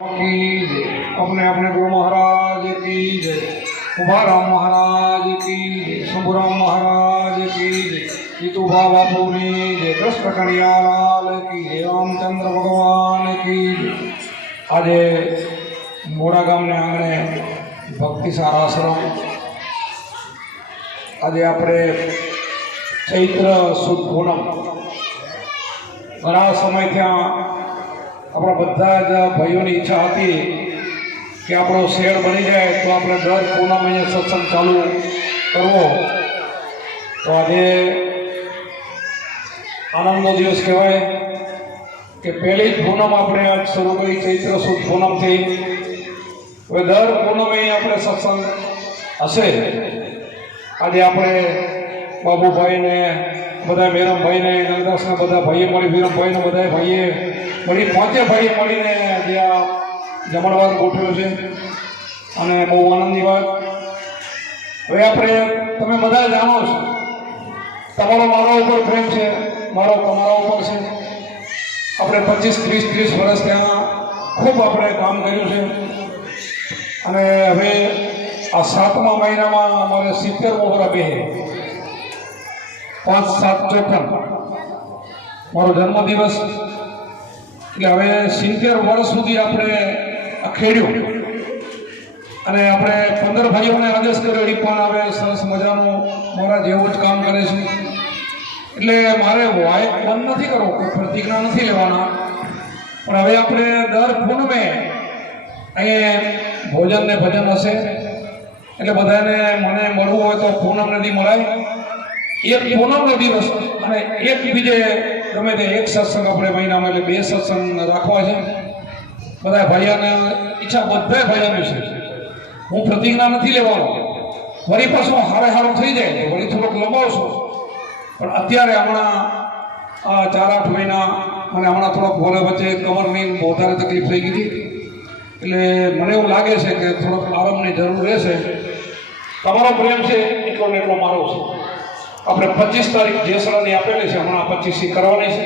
की जय अपने अपने गुरु महाराज की जय उभाराम महाराज की जय शंभुराम महाराज की जय जीतुभा बापूनी जय कृष्ण कन्यालाल की जय रामचंद्र भगवान की जय આજે મોડા ગામને આંગણે ભક્તિ સારાશ્રમ આજે આપણે ચૈત્ર સુદ પૂનમ ઘણા સમયથી આ આપણા બધા જ ભાઈઓની ઈચ્છા હતી કે આપણો શેર બની જાય તો આપણે દર પૂનમ મહિને સત્સંગ ચાલુ કરવો. તો આજે આનંદનો દિવસ કહેવાય કે પહેલી જ પૂનમ આપણે આજ શરૂ કરી ચૈત્ર સુદ પૂનમથી. હવે દર પૂનમે આપણે સત્સંગ હશે. આજે આપણે બાબુભાઈને, બધા મેરમભાઈને નંદાસના બધા ભાઈએ મળી, વિરમભાઈને બધા ભાઈએ મળી પોતે ભાઈએ મળીને જે આ જમણવાર ગોઠવ્યો છે. અને બહુ આનંદની વાત. હવે આપણે, તમે બધા જાણો છો, તમારો મારા ઉપર પ્રેમ છે, મારો તમારા ઉપર છે. આપણે પચીસ, ત્રીસ ત્રીસ વર્ષ ત્યાં ખૂબ આપણે કામ કર્યું છે. અને હવે આ સાતમા મહિનામાં અમારે સિત્તેર વર્ષ બે પાંચ, સાત ચોપન મારો જન્મદિવસ એટલે હવે સિત્તેર વર્ષ સુધી આપણે ખેડ્યું. અને આપણે પંદર ભાઈઓને આદેશ કર્યો પણ હવે સરસ મજાનું મારા જેવું જ કામ કરે છે. એટલે મારે વાયક બંધ નથી કરવો, કોઈ પ્રતિજ્ઞા નથી લેવાના. પણ હવે આપણે દર પૂનમે અહીંયા ભોજન ને ભજન હશે. એટલે બધાને મને મળવું હોય તો પૂનમ નદી મળાય. એક પૂનમનો દિવસ અને એક બીજે ગમે તે એક સત્સંગ આપણે મહિનામાં એટલે બે સત્સંગ રાખવા છે. બધા ભાઈઓને ઈચ્છા બધા ભાઈઓની છે. હું પ્રતિજ્ઞા નથી લેવાનો. વળી પાછું હારે હારું થઈ જાય વળી થોડોક લંબાવશો. પણ અત્યારે હમણાં આ ચાર આઠ મહિના અને હમણાં થોડોક ભોલે વચ્ચે કમરની વધારે તકલીફ થઈ ગઈ હતી. એટલે મને એવું લાગે છે કે થોડોક આરામની જરૂર રહેશે. તમારો પ્રેમ છે, એટલો ને એટલો મારો છે. આપણે પચીસ તારીખ જેસરાની આપેલી છે, હમણાં પચીસી કરવાની છે.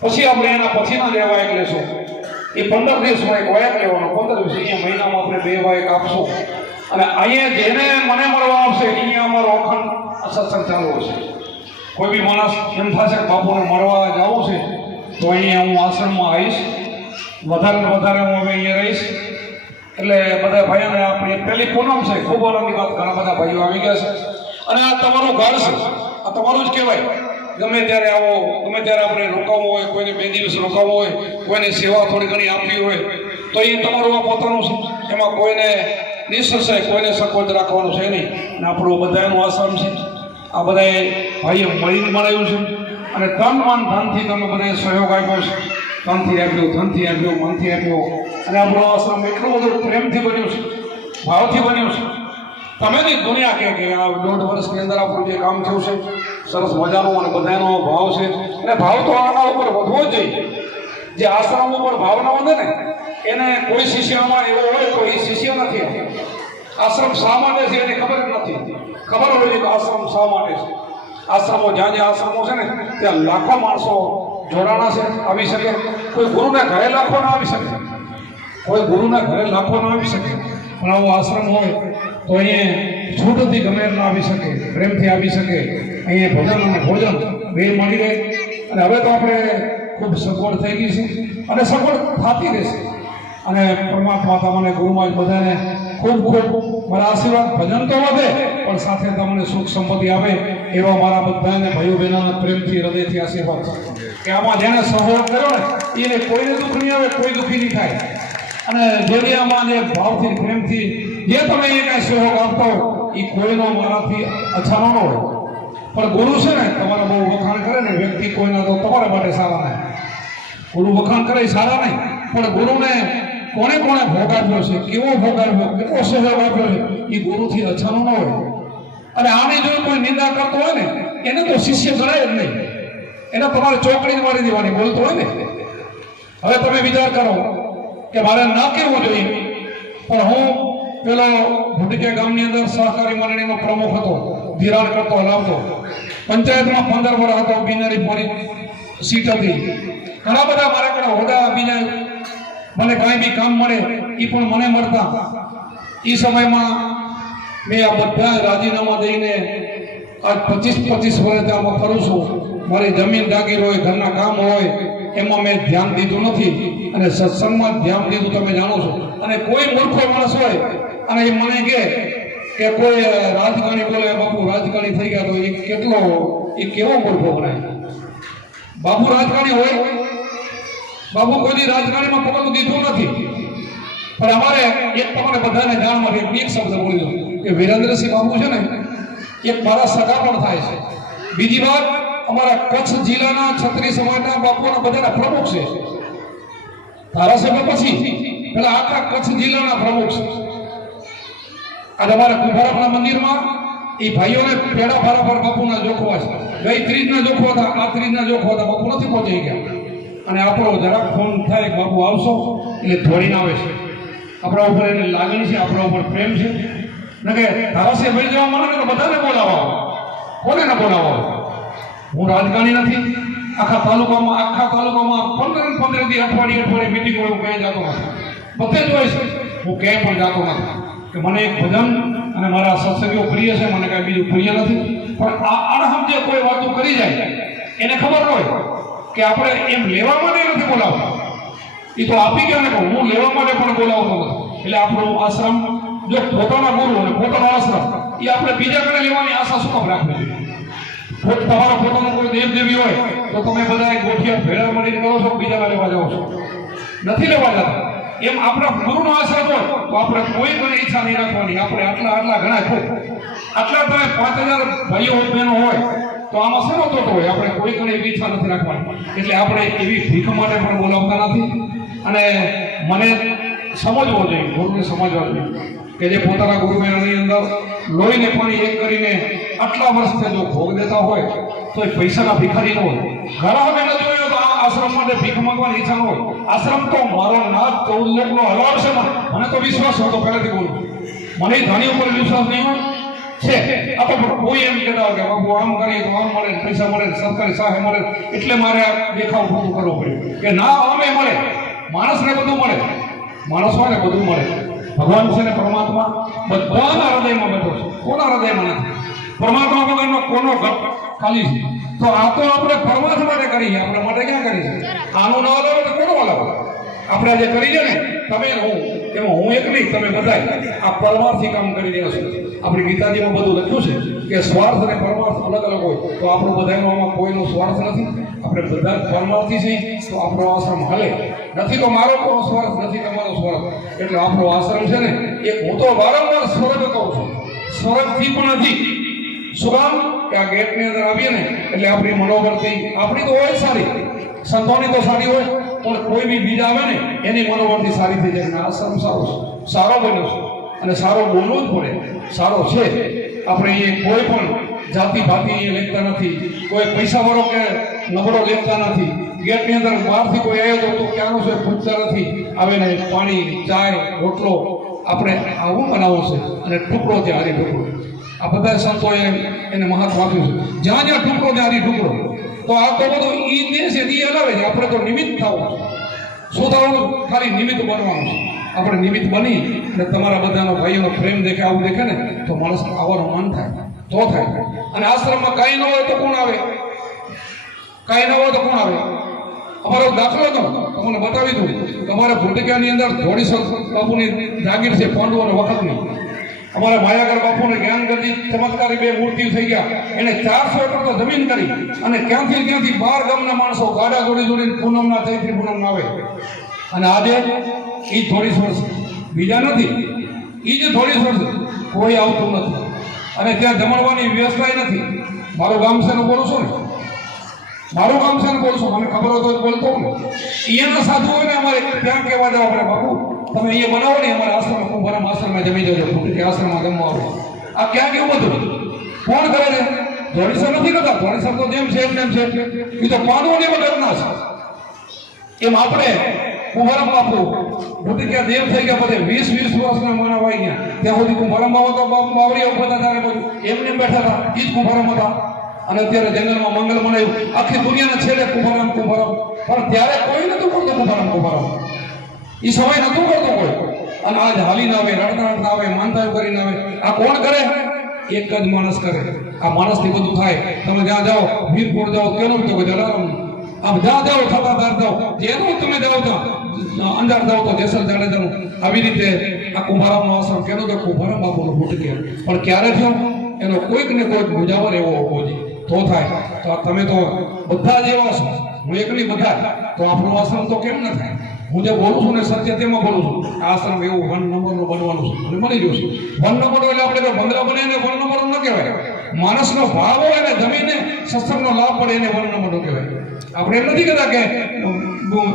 પછી આપણે એના પછીના લેવા એક લેશું એ પંદર દિવસમાં એક વાયક લેવાનો. પંદર દિવસ, અહીંયા મહિનામાં આપણે બે વાયક આપશું. અને અહીંયા જેને મને મળવા આવશે, અહીંયા અમારો અખંડ સત્સંગ ચાલુ હશે. કોઈ બી માણસ એમ થશે કે બાપુને મળવા જવું છે, તો અહીંયા હું આશ્રમમાં આવીશ. વધારે ને વધારે હું હવે અહીંયા રહીશ. એટલે બધા ભાઈઓને આપણી પહેલી પૂનમ છે. ખૂબ આનંદની વાત. ઘણા બધા ભાઈઓ આવી ગયા છે. અને આ તમારું ઘર છે. આ તમારું જ કહેવાય. ગમે ત્યારે આવો, ગમે ત્યારે આપણે રોકાવવું હોય, કોઈને બે દિવસ રોકાવવું હોય, કોઈને સેવા થોડી ઘણી આપવી હોય, તો એ તમારું આ પોતાનું એમાં કોઈને નિસંશય કોઈને સકોચ રાખવાનું છે નહીં. અને આપણું બધાનું આશ્રમ છે. આ બધાએ ભાઈએ મળીને બનાવ્યું છે. અને તન મન ધનથી તમે બધાએ સહયોગ આપ્યો છે. તનથી આપ્યો, ધનથી આપ્યો, મનથી આપ્યો. અને આપણો આશ્રમ એટલું બધું પ્રેમથી બન્યું છે. ભાવથી બન્યું છે. તમે ની દુનિયા કે કે આ દોઢ વર્ષની અંદર આપણું જે કામ થયું છે, સરસ મજાનું અને બધાનો ભાવ છે. અને ભાવ તો આના ઉપર વધવો જ જોઈએ. જે આશ્રમ ઉપર ભાવ ના વધે ને, એને કોઈ શિષ્યમાં એવો હોય તો એ શિષ્ય નથી આશ્રમ શા માટે છે એની ખબર નથી. ખબર હોય કે આશ્રમ શા માટે છે? આશ્રમો જ્યાં જ્યાં આશ્રમો છે ને, ત્યાં લાખો માણસો જોડાણા છે, આવી શકે. કોઈ ગુરુને ઘરે લાખો ના આવી શકે. કોઈ ગુરુના ઘરે લાખો ના આવી શકે. પણ આવો આશ્રમ હોય તો અહીંયા છૂટથી ગમે એમ આવી શકે, પ્રેમથી આવી શકે, અહીંયા ભજન અને ભોજન બે મળી રહે. અને હવે તો આપણે ખૂબ સગવડ થઈ ગઈ છે અને સગવડ થતી રહેશે. અને પરમાત્મા તમને ગુરુમાં બધાને ખૂબ ખૂબ મારા આશીર્વાદ, ભજન તો વધે, પણ સાથે તમને સુખ સંપત્તિ આવે એવા મારા બધાને ભાઈઓ બહેનોના પ્રેમથી, હૃદયથી આશીર્વાદ. કે આમાં જેને સહયોગ કર્યો ને એને કોઈને દુઃખ નહીં આવે, કોઈ દુઃખી નહીં થાય. અને જેની આમાં જે ભાવથી, પ્રેમથી જે તમે એ કાંઈ સહયોગ આપતા એ કોઈનો મારાથી અછાનો ન હોય. પણ ગુરુ છે ને, તમારા બહુ વખાણ કરે ને, વ્યક્તિ કોઈના તો તમારા માટે સારા નહીં. ગુરુ વખાણ કરે સારા નહીં, પણ ગુરુને કોણે કોણે ભોગ છે, કેવો ભોગ આપ્યો કેટલો સહયોગ આપ્યો છે, એ ગુરુથી અછાનો ન હોય. અને આની જો કોઈ નિંદા કરતો હોય ને, એને તો શિષ્ય ગણાય જ નહીં. એને તમારે ચોકડી મારી દેવાની, બોલતો હોય ને. હવે તમે વિચાર કરો કે મારે ના કેવું જોઈએ? પણ હું પેલો ભુટકે ગામની અંદર સહકારી મંડળીનો પ્રમુખ હતો, ધિરાણ કરતો હલાવતો. પંચાયતમાં પંદર વર્ષ હતો, બિનારી પોરી સીટ હતી. ઘણા બધા મારા કડા હોદા બીજા મને કાંઈ બી કામ મળે એ પણ મને મળતા. એ સમયમાં મેં આ બધા રાજીનામા દઈને આજ પચીસ પચીસ વર્ષ આમાં ફરું છું. મારી જમીન જાગીર હોય, ઘરના કામ હોય, એમાં મેં ધ્યાન દીધું નથી. અને સત્સંગમાં ધ્યાન દીધું તમે જાણો છો. અને કોઈ મૂર્ખો માણસ હોય અને એ મને કહે કે કોઈ રાજકારણી બોલે, બાપુ રાજકારણી થઈ ગયા તો એ કેટલો, એ કેવો મૂર્ખો બનાય? બાપુ રાજકારણી હોય, બાપુ કોઈ રાજકારણીમાં પગલું દીધું નથી. પણ અમારે એક તમારે બધાને જાણ માટે એક એક શબ્દ બોલી દઉં. કે વિરેન્દ્રસિંહ બાબુ છે ને, એક મારા સગા પણ થાય છે. બીજી વાત, અમારા કચ્છ જિલ્લાના છત્રી સમાજના બાપુના બધાના પ્રમુખ છે. ધારાસભ્ય પછી, પેલા આખા કચ્છ જિલ્લાના પ્રમુખ છે. આજે અમારા કુંભારાપણા મંદિરમાં એ ભાઈઓને પેડા ફારા પર બાપુના જોખવા છે ગઈ ત્રીજના જોખવા હતા, આ ત્રીજના જોખવા હતા, બાપુ નથી પહોંચી ગયા. અને આપણો જરાક ફોન થાય બાપુ આવશો, એટલે દોડીને આવે છે. આપણા ઉપર એને લાગણી છે, આપણા ઉપર પ્રેમ છે. કે ધારાસભ્ય ભાઈ જવા મને તો બધાને બોલાવો. કોને ના બોલાવો? હું રાજકારણી નથી. આખા તાલુકામાં આખા તાલુકામાં પંદર પંદર દી અઠવાડિયે અઠવાડિયે મિટિંગ હું ક્યાંય જતો નથી. બધે જ હોય છે. હું ક્યાંય પણ જતો નથી. કે મને એક ભજન અને મારા સત્સંગીઓ પ્રિય છે, મને કાંઈ બીજું પ્રિય નથી. પણ આ અણહમજે કોઈ વાતો કરી જાય, એને ખબર હોય કે આપણે એમ લેવા માટે નથી બોલાવતા. એ તો આપી ગયો ને પણ હું લેવા માટે પણ બોલાવતો નથી. એટલે આપણો આશ્રમ, જો પોતાના ગુરુ અને પોતાનો આશ્રમ એ આપણે બીજા કડે લેવાની આશા શું કામ રાખવી જોઈએ? તમારો પોતાનો કોઈ દેવ દેવી હોય, તો તમે બધા ગોઠિયા ભેળા મળીને કરો છો બીજા લેવા જાઓ છો? નથી લેવા જતા. એમ આપણા ગુરુનો આશ્રમ હોય તો આપણે કોઈ પણ ઈચ્છા નહીં રાખવાની. આપણે આટલા આટલા ઘણા ખૂબ આટલા તમે પાંચ હજાર ભાઈઓ બહેનો હોય, તો આમાં શેનો તોટો હોય? આપણે કોઈ પણ એવી ઈચ્છા નથી રાખવાની. એટલે આપણે એવી ભીખ માટે પણ બોલાવતા નથી. અને મને સમજવો જોઈએ, ગુરુને સમજવા જોઈએ, કે જે પોતાના ગુરુમેળાની અંદર લોહીને પણ એક કરીને આટલા વર્ષથી જો ભોગ દેતા હોય, તો એ પૈસાના ભિખારી ન હોય. ઘણા મહેનત આશ્રમ માટે ભીખ માંગવાની ઈચ્છા ન હોય. આશ્રમ તો મારો નાથ ચૌદ લોકનો હલાવ છે મને તો વિશ્વાસ હતો પહેલાથી બોલું. મને ધણી ઉપર વિશ્વાસ નહીં હોય. છે. આ તો કોઈ એમ કહેતા કે બાપુ, આમ કરીએ તો આમ મળે, પૈસા મળે, સરકારી સહાય મળે, એટલે મારે આ દેખાવ પૂરું કરવો પડ્યો. કે ના, અમે મળે. માણસને બધું મળે. માણસ હોય ને બધું મળે. ભગવાન છે ને પરમાત્મા? બધાના હૃદયમાં બેઠો છે. કોના હૃદયમાં નથી? પરમાત્મા વગરનો કોનો ઘટ ખાલી છે? તો આ તો આપણે પરમાત્મા માટે કરીએ આપણે માટે ક્યાં આનું ના લાવો તો કોણ હલાવે? આપણે જે કરીએ ને, તમે હું, એમાં હું એક નહીં, તમે બધા આ પરમાર્થી કામ કરી રહ્યા છો. આપણી ગીતાજીમાં બધું લખ્યું છે કે સ્વાર્થ અને પરમાર્થ અલગ અલગ હોય. તો આપણું બધાનો આમાં કોઈનો સ્વાર્થ નથી. આપણે બધા પરમાર્થી છીએ, તો આપણો આશ્રમ હાલે. નથી તો મારો કોઈ સ્વાર્થ? નથી તમારો સ્વાર્થ. એટલે આપણો આશ્રમ છે ને એ હું તો વારંવાર સ્વર્ગ કહું છું. સ્વર્ગથી પણ નથી શું કામ? કે આ ગેટની અંદર આવીએ ને, એટલે આપણી મનોવૃત્તિ આપણી તો હોય સારી. સંતોની તો સારી હોય, પણ કોઈ બી બીજ આવે ને, એની મનોવૃત્તિ સારી થઈ જાય. આ આશ્રમ સારો છે. સારો બન્યો છે. અને સારો બોલવો જ પડે. સારો છે. આપણે એ કોઈ પણ જાતિ ભાતિ લેતા નથી. કોઈ પૈસા વાળો કે નબળો લેખતા નથી. ગેટની અંદર બહારથી કોઈ આવ્યો તો તો ક્યાંનો છે પૂછતા નથી. આવે ને પાણી, ચાય, રોટલો. આપણે આવું બનાવો છે અને ટુકડો ત્યાં હારી ટુકડો આ બધા સંતોએ એને મહત્વ આપ્યું છે. જ્યાં જ્યાં ટુકડો ત્યાં ટુકડો તો આ તો બધું ઈ દેશ ઈ હલાવે છે. આપણે તો નિમિત્ત થવું શું થવાનું? ખાલી નિમિત્ત બનવાનું છે. આપણે નિમિત્ત બની અને તમારા બધાનો ભાઈઓનો પ્રેમ દેખે, આવું દેખે ને, તો માણસ આવવાનું મન થાય. તો થાય. અને આશ્રમમાં કાંઈ ન હોય તો કોણ આવે? કાંઈ ન હોય તો કોણ આવે? અમારો દાખલો હતો તમને બતાવી દઉં. તમારા ભૂટિકાની અંદર ધોળીસર બાપુની જાગીર છે પાંડુ અને વખતની. અમારા માયાગર બાપુને જ્ઞાનગતિ ચમત્કારી બે મૂર્તિઓ થઈ ગયા. એને ચારસો એકર તો જમીન કરી અને ક્યાંથી ક્યાંથી બાર ગામના માણસો ગાડા જોડી જોડીને પૂનમના ચૈત્રી પૂનમના આવે. અને આજે એ થોડી વર્ષ બીજા નથી. એ જે થોડી વર્ષ કોઈ આવતું નથી. અને ત્યાં જમણવાની વ્યવસ્થા નથી. મારું ગામ છે બોલું છું ને? મારું ગામ છે બોલું છું. મને ખબર હોય તો જ બોલતો હું. ને અહીંયાના સાધુ હોય ને અમારે ત્યાં કહેવા જાવ આપણે બાપુ. તમે અહીંયા બનાવો ને, અમારા આશ્રમ કુંભારામ આશ્રમમાં જમી જજો કે આશ્રમમાં જમવા આવો. આ ક્યાં કેવું બધું? કોણ કરે છે? ધોળીસર નથી કરતા? ધોળીસર તો જેમ છે એમ છે. એ તો પાનોની વગરના છે એમ આપણે, કુંભારામ બાપુ, બુદ્ધિ ક્યાં દેવ થઈ ગયા બધે. વીસ વીસ વર્ષના માણસ વાઈ ગયા. ત્યાં સુધી કુંભારામ બાબા તો બાપુ બાવરી ઊભા હતા ત્યારે બધું. એમને બેઠા હતા. એ જ કુંભારામ હતા. અને અત્યારે જંગલમાં મંગલ મનાયું. આખી દુનિયાના છેડે કુંભારામ કુંભારામ. પણ ત્યારે કોઈ નતું કરતું કુંભારામ કુંભારામ. એ સમય નતો કરતો કોઈ. અને આજ હાલીને આવે, રડતા રડતા આવે માનતા કરીને આવે. આ કોણ કરે? એક જ માણસ કરે. આ માણસથી બધું થાય. તમે જ્યાં જાઓ, વીરપુર જાઓ, કેનું તો જલારામ આમ જ્યાં જાઓ થતા જાઓ, જેનું તમે જાઓ તો અંધાર જાઓ તો જેસલ જાડેજાનું. આવી રીતે આ કુંભારામનો આશ્રમ કેનો તો કુંભારામ બાપુનો ફૂટ ગયો. પણ ક્યારે થયો? એનો કોઈક ને કોઈક મુજાવર એવો હોવો જોઈએ. તો થાય. તો તમે તો બધા જ એવા છો. હું એકલી બધા. તો આપણો આશ્રમ તો કેમ ન થાય? હું જે બોલું છું ને સત્ય તેમાં બોલું છું. આશ્રમ એવું વન નંબરનું બનવાનું છે. અને ગયું છે. વન નંબર એટલે આપણે બંગલા બને એને વન નંબર ન કહેવાય. માણસનો ભાવ હોય ને જમીને સત્સંગનો લાભ પડે એને વન નંબર કહેવાય. આપણે એમ નથી કહેતા કે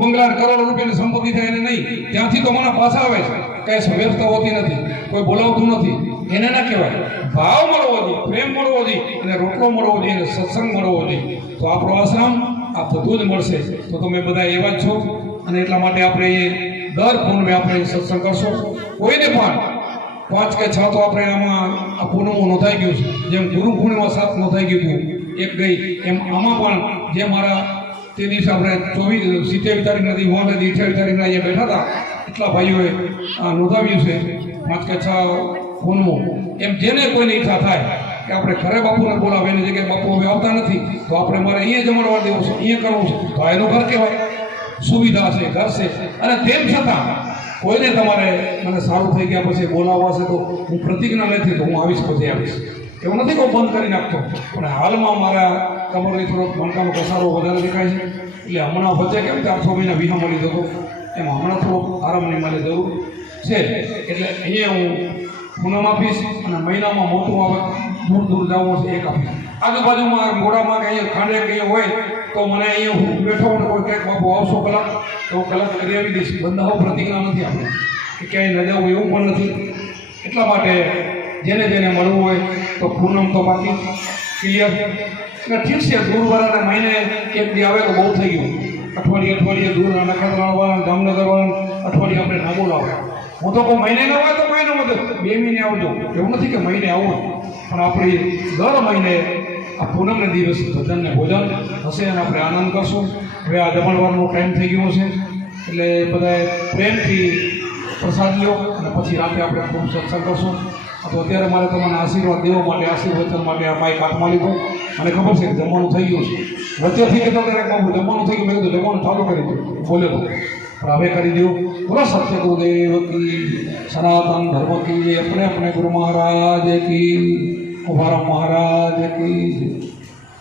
બંગલા કરોડો રૂપિયાની સંપત્તિ થાય એને નહીં. ત્યાંથી તો મને પાછા આવે છે. કઈ વ્યવસ્થા હોતી નથી. કોઈ બોલાવતું નથી. એને ના કહેવાય. ભાવ મળવો જોઈએ, પ્રેમ મળવો જોઈએ અને રોટલો મળવો જોઈએ અને સત્સંગ મળવો જોઈએ. તો આપણો આશ્રમ આ બધું જ મળશે. તો તમે બધા એવા જ છો. અને એટલા માટે આપણે દર પૂર્ણિમે આપણે સત્સંગ કરશું. કોઈને પણ પાંચ કે છ તો આપણે આમાં આ પૂનમો નોંધાઈ ગયું છે. જેમ ગુરુ પૂર્ણિમા સાત નોંધાઈ ગયું હતું, એક ગઈ, એમ આમાં પણ જે મારા તે દિવસે આપણે ચોવીસ, સિત્તેર તારીખ નથી નથી અઠ્યાવીસ તારીખના અહીંયા બેઠા હતા, એટલા ભાઈઓએ નોંધાવ્યું છે, પાંચ કે છ પૂનમો. એમ જેને કોઈની ઈચ્છા થાય કે આપણે ઘરે બાપુને બોલાવે, એની જગ્યાએ બાપુ હવે આવતા નથી, તો આપણે મારે અહીંયા જમણવાર દેવું છે અહીંયા કરવું છે. તો એનું ઘર કહેવાય. સુવિધા છે, ઘર છે. અને તેમ છતાં, કોઈને તમારે મને સારું થઈ ગયા પછી બોલાવવા છે તો હું પ્રતિજ્ઞા નથી તો હું આવીશ પછી આવીશ. એવું નથી કે બંધ કરી નાખતો. પણ હાલમાં મારા કમરની થોડોક મણકાનો ઘસારો વધારે દેખાય છે. એટલે હમણાં વચ્ચે કેમ ચાર છ મહિના વિહા મળી જતો? એમ હમણાં થોડોક આરામની મારે જરૂર છે. એટલે અહીંયા હું પૂનમ આપીશ અને મહિનામાં મોટું આવે દૂર દૂર જવું છે એક આપીશ. આજુબાજુમાં મોડામાં કે અહીંયા ખાંડે કે અહીંયા હોય તો મને અહીંયા હું બેઠો અને કોઈ ક્યાંક બાપુ આવશો કલાક તો હું કલાક કરી આવી દઈશ. બંધાઓ પ્રતિજ્ઞા નથી આપણે. કે ક્યાંય ન જવું એવું પણ નથી. એટલા માટે જેને જેને મળવું હોય તો પૂનમ તો બાકી. ક્લિયર એટલે ઠીક છે દૂરવાળાના મહિને એક દી આવે તો બહુ થઈ ગયું. અઠવાડિયે અઠવાડિયે દૂર નખત્રાણાવાળા જામનગરવાળા અઠવાડિયે આપણે ના બોલાવે હું તો કોઈ મહિને ન હોય તો મહિનો મદદ બે મહિને આવજો. એવું નથી કે મહિને આવું પણ આપણી દર મહિને આ પૂનમને દિવસ ભજન ભોજન હશે અને આપણે આનંદ કરશું. હવે આ દમણવારનો ટાઈમ થઈ ગયો છે. એટલે બધાએ પ્રેમથી પ્રસાદ લો અને પછી રાતે આપણે ખૂબ સત્સંગ કરશું. તો અત્યારે મારે તમને આશીર્વાદ દેવા માટે આશીર્વચન માટે આ માઇક હાથમાં લીધું. મને ખબર છે કે જમવાનું થઈ ગયું છે. વચ્ચેથી મેં તમને કહું જમવાનું થઈ ગયું? મેં કીધું, જમવાનું ચાલુ કરી દઉં બોલ્યો હવે કરી દો. બોલો સત્ય ગુરુદેવ કી સનાતન ધર્મ કી અપને અપને ગુરુ મહારાજ કી. અમારા મહારાજ કી